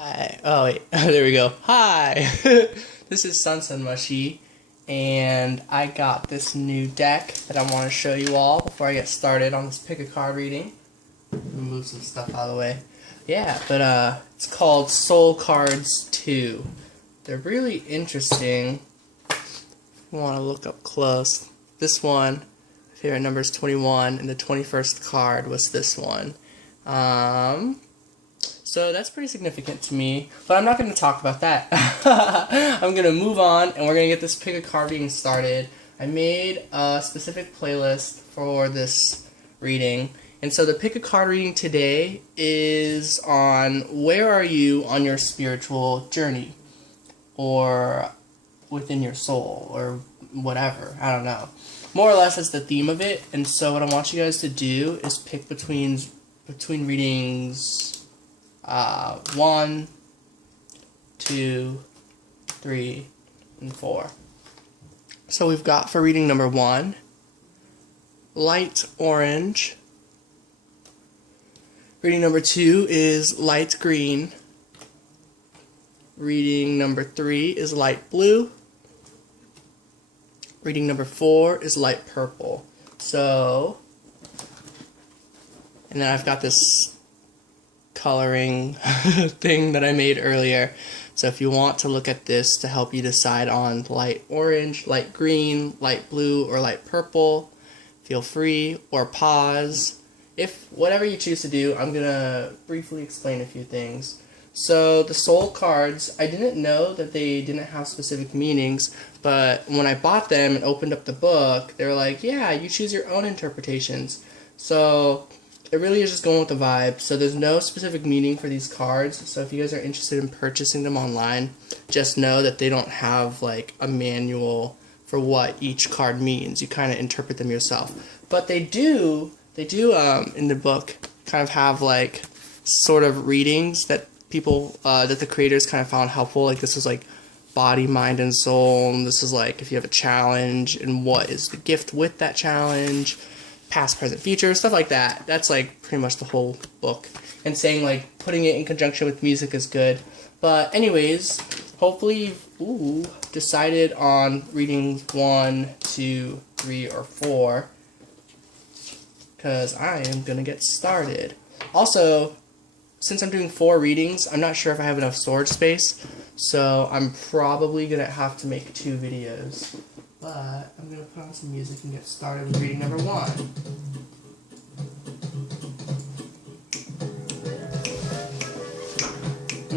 Hi. Oh wait, there we go. Hi. This is Sun Mushy, and I got this new deck that I want to show you all before I get started on this pick a card reading. Move some stuff out of the way. Yeah, but it's called Soul Cards 2. They're really interesting. You want to look up close. This one, my favorite number is 21, and the 21st card was this one. So that's pretty significant to me, but I'm not going to talk about that. I'm going to move on, and we're going to get this pick a card reading started. I made a specific playlist for this reading, and so the pick a card reading today is on where are you on your spiritual journey, or within your soul, or whatever, I don't know. More or less that's the theme of it, and so what I want you guys to do is pick between readings 1, 2, 3, and 4. So we've got for reading number 1, light orange. Reading number 2 is light green. Reading number 3 is light blue. Reading number 4 is light purple. So, and then I've got this coloring thing that I made earlier. So if you want to look at this to help you decide on light orange, light green, light blue, or light purple, feel free, or pause. If whatever you choose to do, I'm gonna briefly explain a few things. So the soul cards, I didn't know that they didn't have specific meanings, but when I bought them and opened up the book, they were like, yeah, you choose your own interpretations. So it really is just going with the vibe. So there's no specific meaning for these cards. So if you guys are interested in purchasing them online, just know that they don't have like a manual for what each card means. You kind of interpret them yourself. But they do in the book kind of have like sort of readings that people, that the creators kind of found helpful. Like this was like body, mind, and soul. And this is like if you have a challenge and what is the gift with that challenge. Past, present, future, stuff like that. That's like pretty much the whole book. And saying like putting it in conjunction with music is good. But anyways, hopefully you've decided on readings 1, 2, 3, or 4. Because I am going to get started. Also, since I'm doing 4 readings, I'm not sure if I have enough storage space. So I'm probably going to have to make 2 videos. But I'm going to put on some music and get started with reading number 1.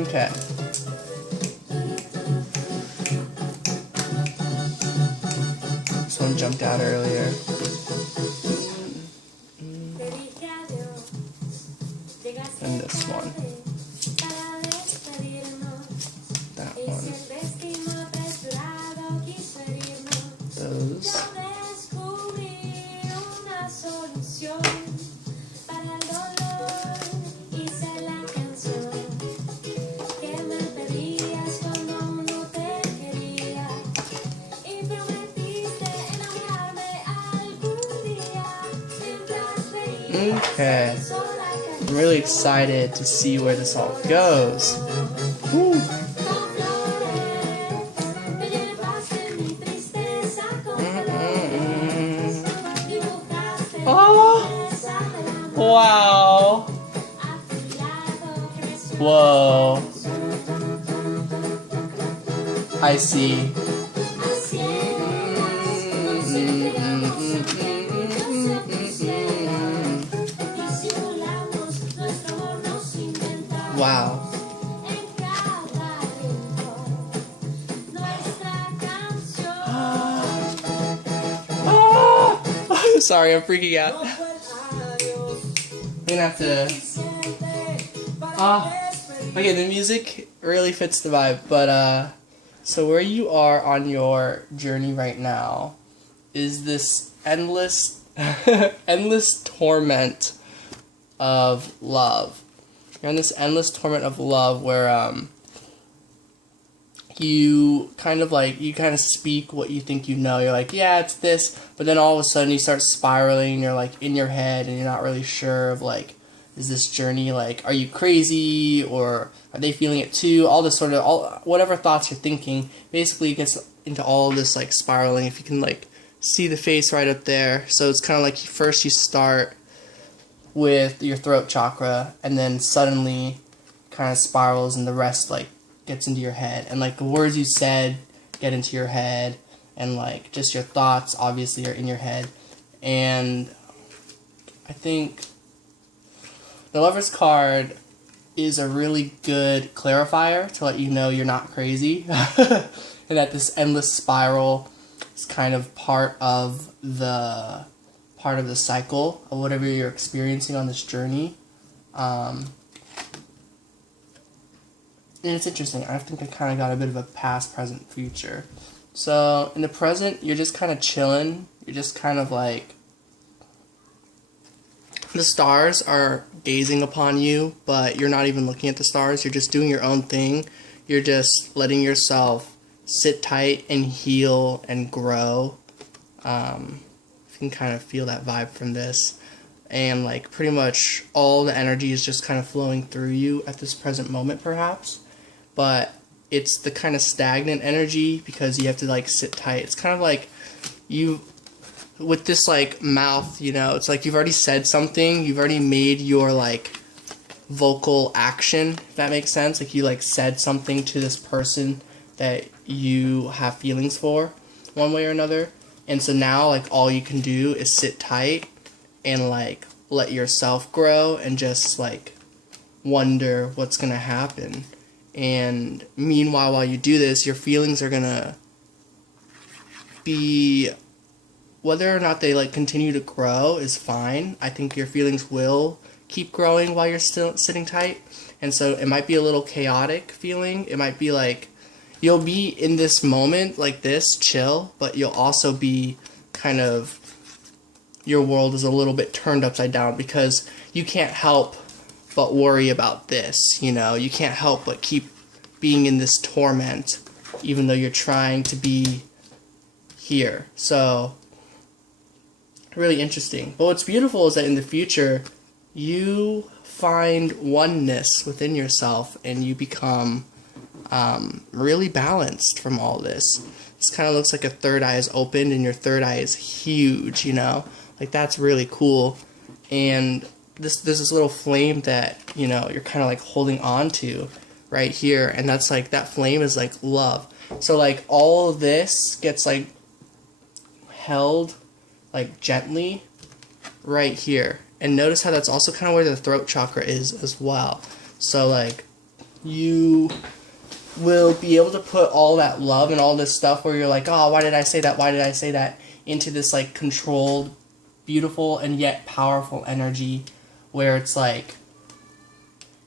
Okay. This one jumped out earlier. And this one. That one. Those. Okay. I'm really excited to see where this all goes. Woo. Oh, wow. Whoa. I see. Wow. Sorry, I'm freaking out. I'm gonna have to. Okay, the music really fits the vibe, but so where you are on your journey right now is this endless, endless torment of love. You're in this endless torment of love where you kind of speak what you think you know. You're like, yeah, it's this, but then all of a sudden you start spiraling. You're like in your head, and you're not really sure of like Is this journey like, are you crazy, or are they feeling it too? All this sort of, whatever thoughts you're thinking, basically it gets into all this like spiraling. If you can like see the face right up there. So it's kind of like first you start with your throat chakra, and then suddenly kind of spirals, and the rest like gets into your head, and like the words you said get into your head, and like just your thoughts obviously are in your head. And I think the Lover's card is a really good clarifier to let you know you're not crazy, and that this endless spiral is kind of part of the cycle of whatever you're experiencing on this journey. And it's interesting. I think I kind of got a bit of a past, present, future. So in the present, you're just kind of chilling. You're just kind of like, the stars are gazing upon you, but you're not even looking at the stars. You're just doing your own thing. You're just letting yourself sit tight and heal and grow. You can kind of feel that vibe from this. And like pretty much all the energy is just kind of flowing through you at this present moment perhaps. But it's the kind of stagnant energy because you have to like sit tight. It's kind of like you, with this like mouth, you know, it's like you've already said something, you've already made your like vocal action, if that makes sense. Like you like said something to this person that you have feelings for one way or another. And so now like all you can do is sit tight and like let yourself grow and just like wonder what's gonna happen. And meanwhile, while you do this, your feelings are gonna be, whether or not they like continue to grow is fine. I think your feelings will keep growing while you're still sitting tight. And so it might be a little chaotic feeling. It might be like you'll be in this moment like this, chill, but you'll also be kind of, your world is a little bit turned upside down because you can't help but worry about this, you know? You can't help but keep being in this torment even though you're trying to be here. So really interesting. But what's beautiful is that in the future you find oneness within yourself and you become really balanced from all this. This kind of looks like a third eye is opened and your third eye is huge, you know? Like that's really cool. And there's this little flame that, you know, you're kind of like holding on to right here, and that's like, that flame is like love. So like all of this gets like held like gently right here, and notice how that's also kind of where the throat chakra is as well. So like you will be able to put all that love and all this stuff where you're like, oh, why did I say that, why did I say that, into this like controlled, beautiful and yet powerful energy where it's like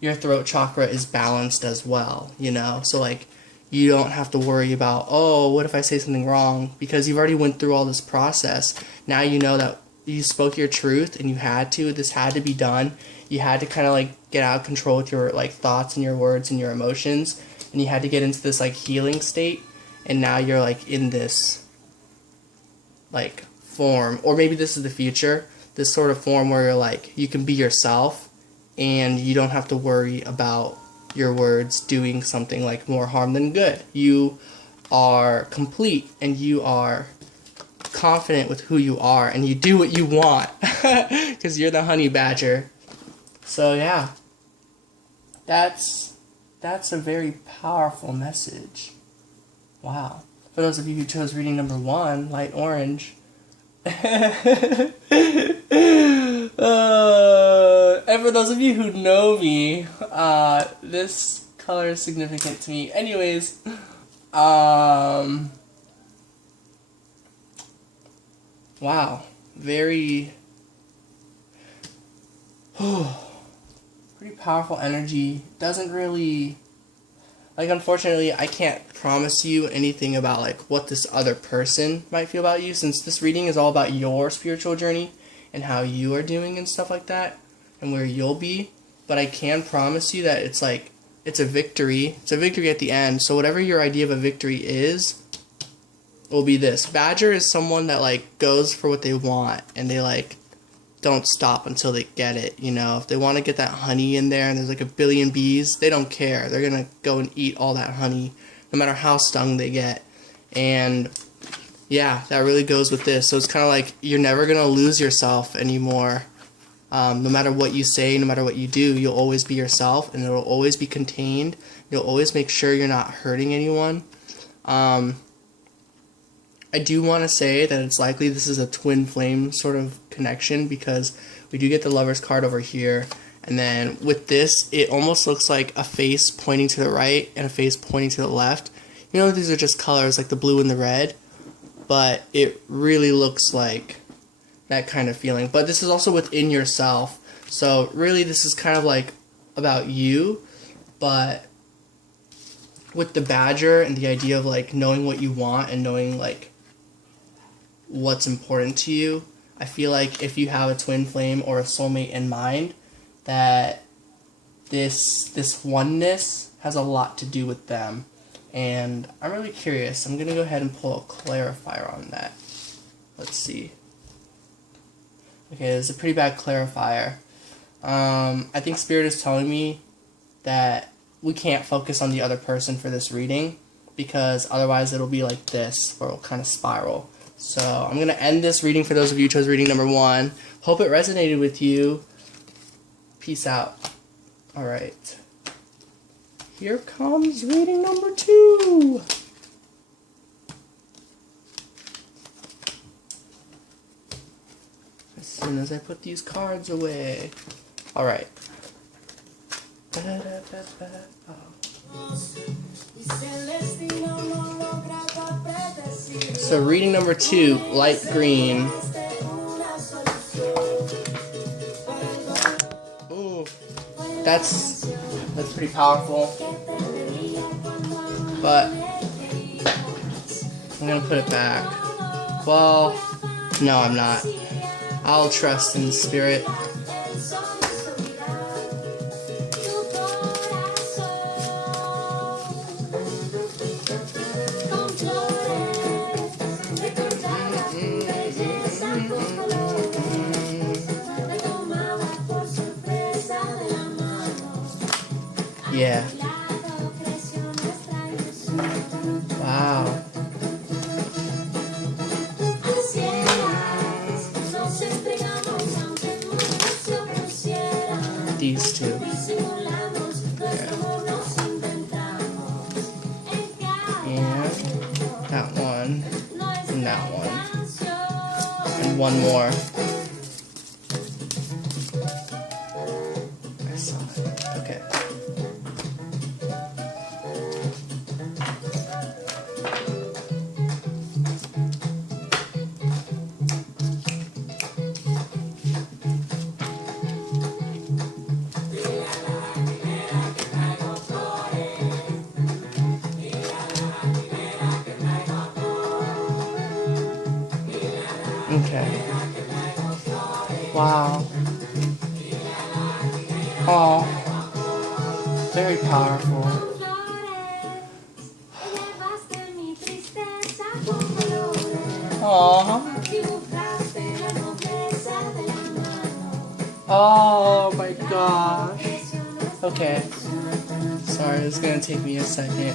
your throat chakra is balanced as well, you know? So like you don't have to worry about, oh, what if I say something wrong, because you've already went through all this process. Now you know that you spoke your truth and you had to, this had to be done. You had to kind of like get out of control with your like thoughts and your words and your emotions, and you had to get into this like healing state, and now you're like in this like form, or maybe this is the future, this sort of form where you're like, you can be yourself and you don't have to worry about your words doing something like more harm than good. You are complete and you are confident with who you are, and you do what you want because you're the honey badger. So yeah, that's a very powerful message. Wow. For those of you who chose reading number 1, light orange, and for those of you who know me, this color is significant to me. Anyways, wow, very, pretty powerful energy. Doesn't really, like, unfortunately, I can't promise you anything about, like, what this other person might feel about you, since this reading is all about your spiritual journey and how you are doing and stuff like that, and where you'll be. But I can promise you that it's, like, it's a victory. It's a victory at the end. So whatever your idea of a victory is, will be this. Badger is someone that, like, goes for what they want, and they, like, don't stop until they get it. You know, if they want to get that honey in there and there's like a billion bees, they don't care. They're gonna go and eat all that honey, no matter how stung they get. And yeah, that really goes with this. So it's kind of like you're never gonna lose yourself anymore. No matter what you say, no matter what you do, you'll always be yourself, and it'll always be contained. You'll always make sure you're not hurting anyone. I do want to say that it's likely this is a twin flame sort of connection, because we do get the Lover's card over here, and then with this, it almost looks like a face pointing to the right and a face pointing to the left. You know, these are just colors like the blue and the red, but it really looks like that kind of feeling. But this is also within yourself, so really this is kind of like about you, but with the badger and the idea of like knowing what you want and knowing like what's important to you, I feel like if you have a twin flame or a soulmate in mind, that this oneness has a lot to do with them. And I'm really curious. I'm gonna go ahead and pull a clarifier on that. Let's see. Okay, there's a pretty bad clarifier. I think Spirit is telling me that we can't focus on the other person for this reading, because otherwise it'll be like this, where it'll kind of spiral. So I'm going to end this reading for those of you who chose reading number 1. Hope it resonated with you. Peace out. Alright. Here comes reading number 2. As soon as I put these cards away. Alright. So reading number 2, light green. Ooh, that's pretty powerful. But I'm gonna put it back. Well, no, I'm not. I'll trust in the Spirit. Yeah. Wow. These two. Yeah. And that one. And that one. And one more. I saw it. Okay. Okay. Wow. Oh. Very powerful. Aww. Oh my gosh. Okay. Sorry, it's gonna take me a second.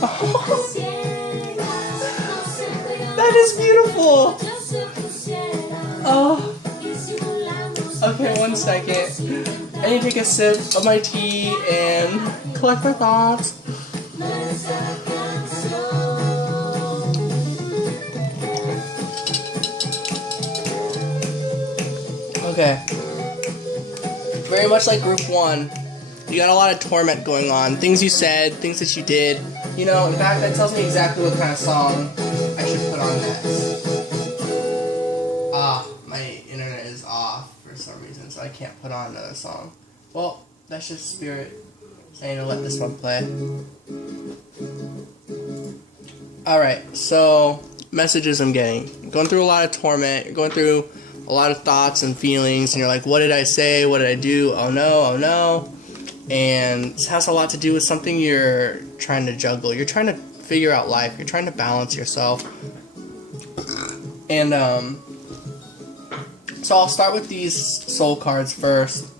Oh. That is beautiful. Oh. Okay, 1 second. I need to take a sip of my tea and collect my thoughts. Okay. Very much like group 1. You got a lot of torment going on. Things you said, things that you did. You know, in fact, that tells me exactly what kind of song I should put on next. My internet is off for some reason, so I can't put on another song. Well, that's just Spirit saying to let this one play. Alright, so messages I'm getting. You're going through a lot of torment. You're going through a lot of thoughts and feelings, and you're like, what did I say? What did I do? Oh no, oh no. And this has a lot to do with something you're trying to juggle. You're trying to figure out life. You're trying to balance yourself. And So I'll start with these soul cards first.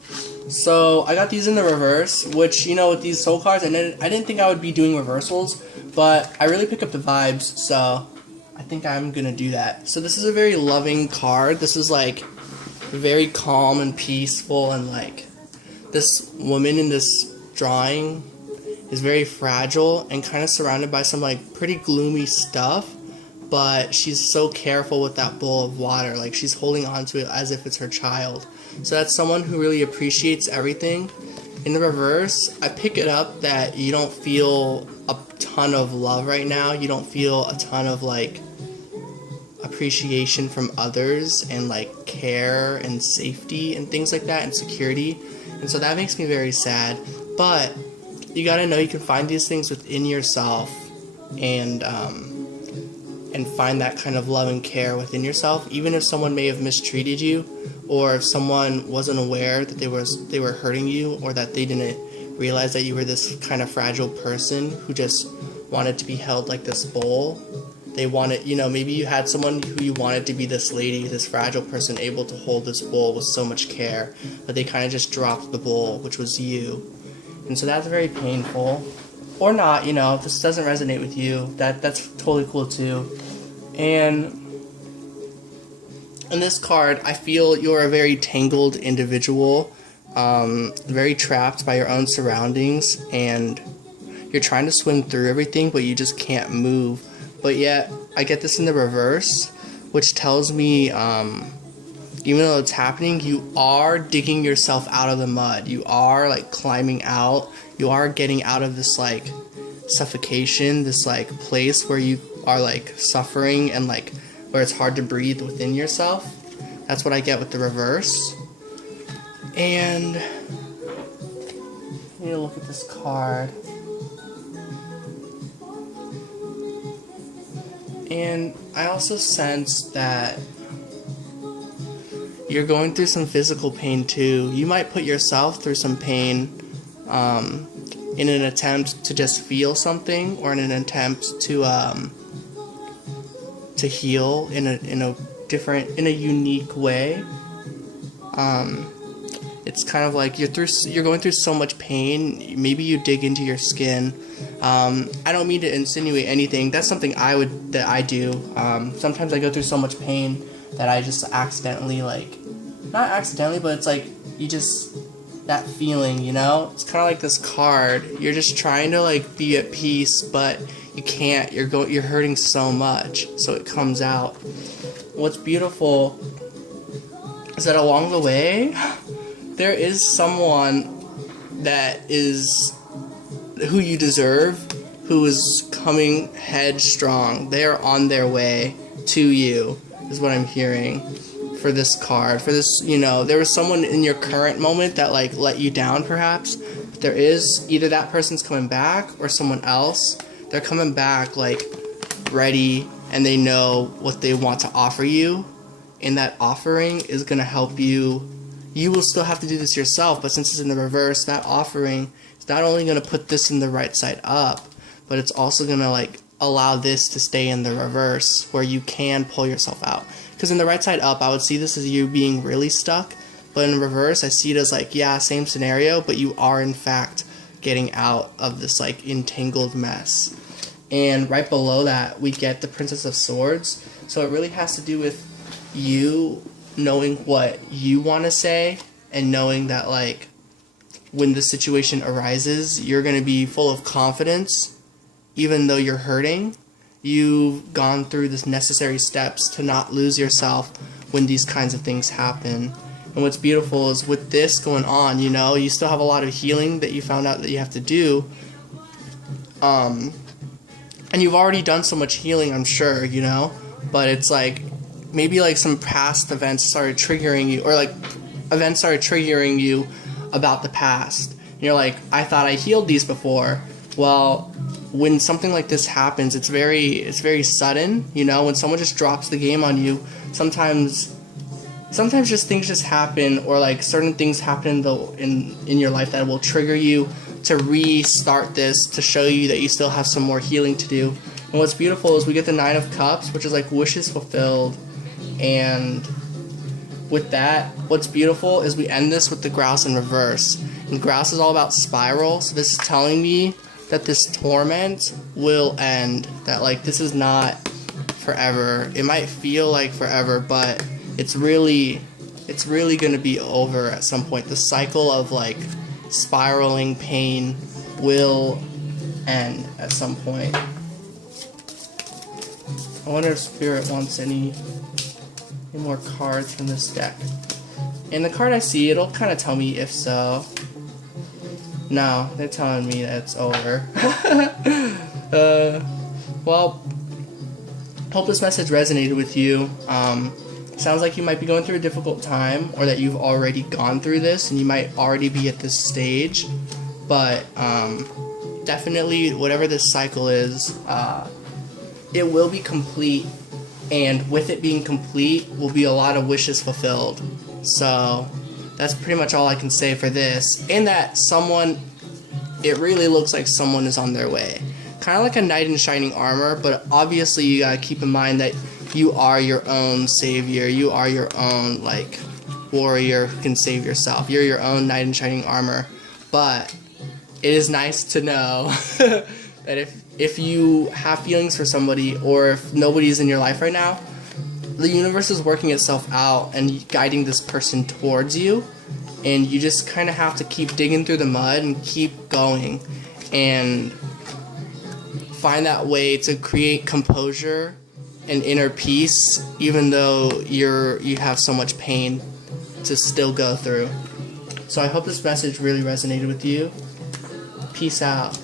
So I got these in the reverse, which, you know, with these soul cards, I didn't think I would be doing reversals, but I really pick up the vibes, so I think I'm gonna do that. So this is a very loving card. This is like very calm and peaceful, and like this woman in this drawing is very fragile and kind of surrounded by some like pretty gloomy stuff, but she's so careful with that bowl of water. Like she's holding on to it as if it's her child. So that's someone who really appreciates everything. In the reverse, I pick it up that you don't feel a ton of love right now. You don't feel a ton of like appreciation from others and like care and safety and things like that and security. And so that makes me very sad. But you gotta know you can find these things within yourself and find that kind of love and care within yourself, even if someone may have mistreated you, or if someone wasn't aware that they were hurting you, or that they didn't realize that you were this kind of fragile person who just wanted to be held like this bowl. They wanted, you know, maybe you had someone who you wanted to be this lady, this fragile person able to hold this bowl with so much care, but they kind of just dropped the bowl, which was you. And so that's very painful. Or not, you know, if this doesn't resonate with you, that's totally cool too. And in this card, I feel you're a very tangled individual, very trapped by your own surroundings, and you're trying to swim through everything, but you just can't move. But yet, I get this in the reverse, which tells me, even though it's happening, you are digging yourself out of the mud. You are, like, climbing out. You are getting out of this, like, suffocation, this, like, place where you are, like, suffering and, like, where it's hard to breathe within yourself. That's what I get with the reverse. And let me look at this card. And I also sense that you're going through some physical pain too. You might put yourself through some pain in an attempt to just feel something, or in an attempt to heal in a unique way. It's kind of like you're going through so much pain. Maybe you dig into your skin. I don't mean to insinuate anything. That's something that I do. Sometimes I go through so much pain that I just accidentally, like, not accidentally, but it's like you just, that feeling, you know? It's kind of like this card. You're just trying to, like, be at peace, but you can't. You're hurting so much, so it comes out. What's beautiful is that along the way, there is someone that is who you deserve, who is coming headstrong. They are on their way to you, is what I'm hearing for this card. For this, you know, there was someone in your current moment that, like, let you down perhaps, but there is either that person's coming back or someone else. They're coming back, like, ready, and they know what they want to offer you, and that offering is going to help you. You will still have to do this yourself, but since it's in the reverse, that offering is not only going to put this in the right side up, but it's also going to, like, allow this to stay in the reverse, where you can pull yourself out. Because in the right side up, I would see this as you being really stuck, but in reverse, I see it as, like, yeah, same scenario, but you are in fact getting out of this, like, entangled mess. And right below that, we get the Princess of Swords. So it really has to do with you knowing what you want to say, and knowing that, like, when the situation arises, you're going to be full of confidence, even though you're hurting. You've gone through the necessary steps to not lose yourself when these kinds of things happen. And what's beautiful is with this going on, you know, you still have a lot of healing that you found out that you have to do. And you've already done so much healing, I'm sure, you know, but it's like, maybe like some past events started triggering you, or like events started triggering you about the past. And you're like, I thought I healed these before. Well, when something like this happens, it's very sudden, you know, when someone just drops the game on you. Sometimes just things just happen, or like certain things happen in your life that will trigger you to restart this, to show you that you still have some more healing to do. And what's beautiful is we get the Nine of Cups, which is like wishes fulfilled. And with that, what's beautiful is we end this with the grouse in reverse. And grouse is all about spiral, so this is telling me that this torment will end. That like this is not forever. It might feel like forever, but it's really gonna be over at some point. The cycle of like spiraling pain will end at some point. I wonder if Spirit wants any more cards from this deck. And the card I see, it'll kind of tell me if so. No, they're telling me that it's over. Well, hope this message resonated with you. Sounds like you might be going through a difficult time, or that you've already gone through this and you might already be at this stage. But definitely, whatever this cycle is, it will be complete, and with it being complete will be a lot of wishes fulfilled. So that's pretty much all I can say for this. And that it really looks like someone is on their way. Kind of like a knight in shining armor, but obviously you gotta keep in mind that you are your own savior. You are your own like warrior who can save yourself. You're your own knight in shining armor. But it is nice to know that if you have feelings for somebody, or if nobody's in your life right now, the universe is working itself out and guiding this person towards you, and you just kind of have to keep digging through the mud and keep going and find that way to create composure and inner peace, even though you have so much pain to still go through. So I hope this message really resonated with you. Peace out.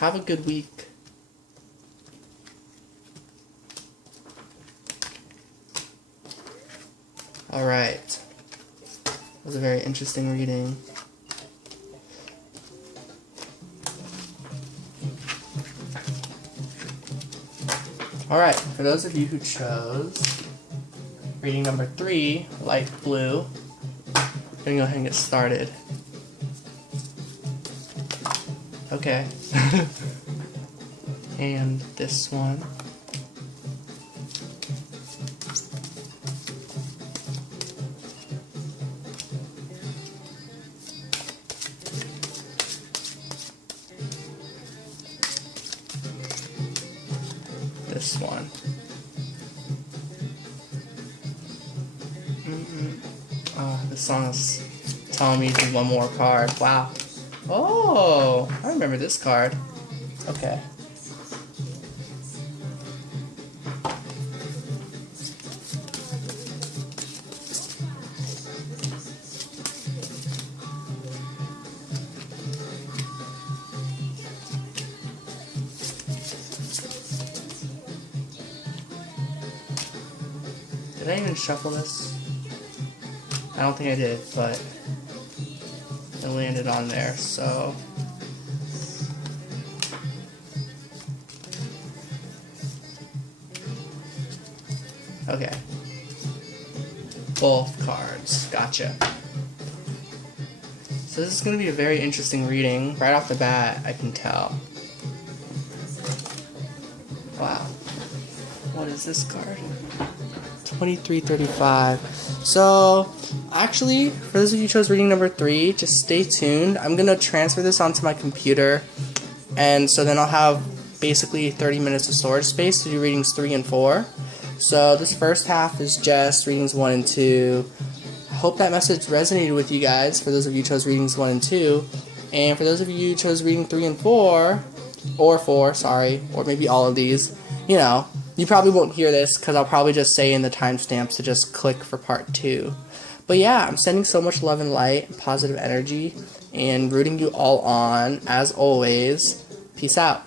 Have a good week. Alright. That was a very interesting reading. Alright, for those of you who chose reading number 3, light blue, I'm gonna go ahead and get started. Okay. And this one. This one. This song is telling me to do one more card. Wow. Oh, I remember this card. Okay. Did I even shuffle this? I don't think I did, but it landed on there, so... Okay. Both cards. Gotcha. So this is going to be a very interesting reading. Right off the bat, I can tell. Wow. What is this card? 2335. So, actually, for those of you who chose reading number 3, just stay tuned. I'm going to transfer this onto my computer, and so then I'll have basically 30 minutes of storage space to do readings 3 and 4. So this first half is just readings 1 and 2. I hope that message resonated with you guys, for those of you who chose readings 1 and 2. And for those of you who chose reading 3 and 4, or 4, sorry, or maybe all of these, you know, you probably won't hear this because I'll probably just say in the timestamps to just click for part 2. But yeah, I'm sending so much love and light and positive energy and rooting you all on, as always. Peace out.